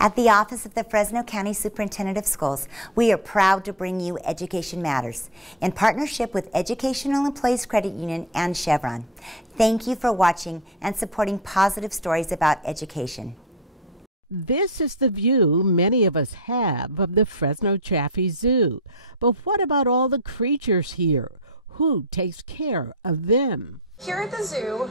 At the Office of the Fresno County Superintendent of Schools, we are proud to bring you Education Matters in partnership with Educational Employees Credit Union and Chevron. Thank you for watching and supporting positive stories about education. This is the view many of us have of the Fresno Chaffee Zoo. But what about all the creatures here? Who takes care of them? Here at the zoo,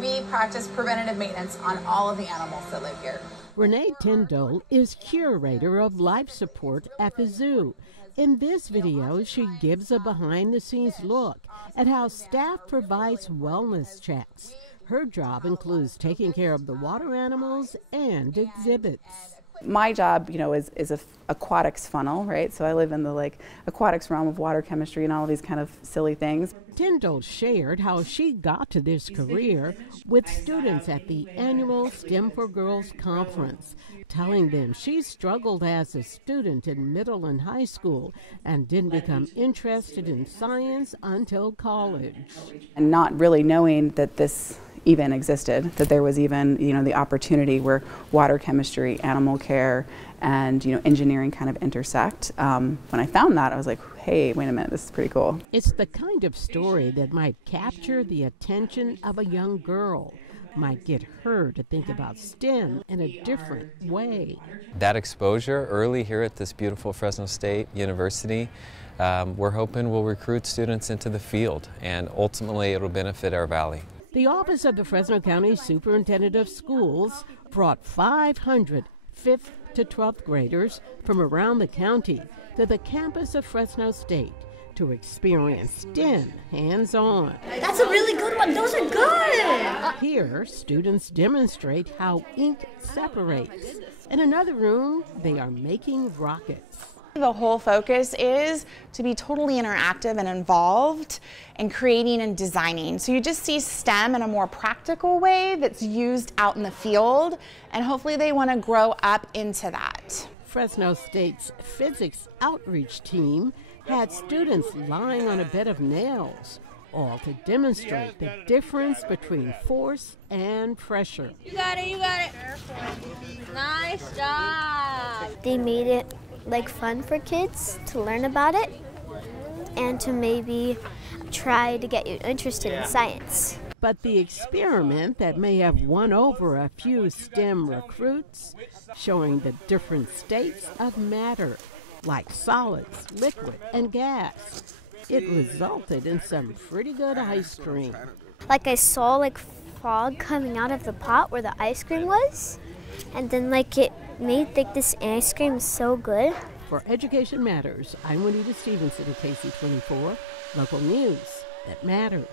we practice preventative maintenance on all of the animals that live here. Renee Tyndall is curator of life support at the zoo. In this video, she gives a behind-the-scenes look at how staff provides wellness checks. Her job includes taking care of the water animals and exhibits. My job, is a aquatics funnel, right? So I live in the aquatics realm of water chemistry and all of these kind of silly things. Tyndall shared how she got to this career with students at the annual STEM for Girls conference, telling them she struggled as a student in middle and high school and didn't become interested in science until college. And not really knowing that this even existed, that there was even, the opportunity where water chemistry, animal care, and, engineering kind of intersect. When I found that, I was like, hey, wait a minute, this is pretty cool. It's the kind of story that might capture the attention of a young girl, might get her to think about STEM in a different way. That exposure early here at this beautiful Fresno State University, we're hoping will recruit students into the field, and ultimately it'll benefit our valley. The Office of the Fresno County Superintendent of Schools brought 500 5th to 12th graders from around the county to the campus of Fresno State to experience STEM hands-on. That's a really good one. Those are good. Here, students demonstrate how ink separates. In another room, they are making rockets. The whole focus is to be totally interactive and involved in creating and designing. So you just see STEM in a more practical way that's used out in the field, and hopefully they want to grow up into that. Fresno State's physics outreach team had students lying on a bed of nails, all to demonstrate the difference between force and pressure. You got it, you got it. Nice job. They made it fun for kids to learn about it and to maybe try to get you interested in science. But the experiment that may have won over a few STEM recruits, showing the different states of matter, like solids, liquid, and gas. It resulted in some pretty good ice cream. I saw fog coming out of the pot where the ice cream was, and then it made this ice cream so good. For Education Matters, I'm Juanita Stevenson at KC24, local news that matters.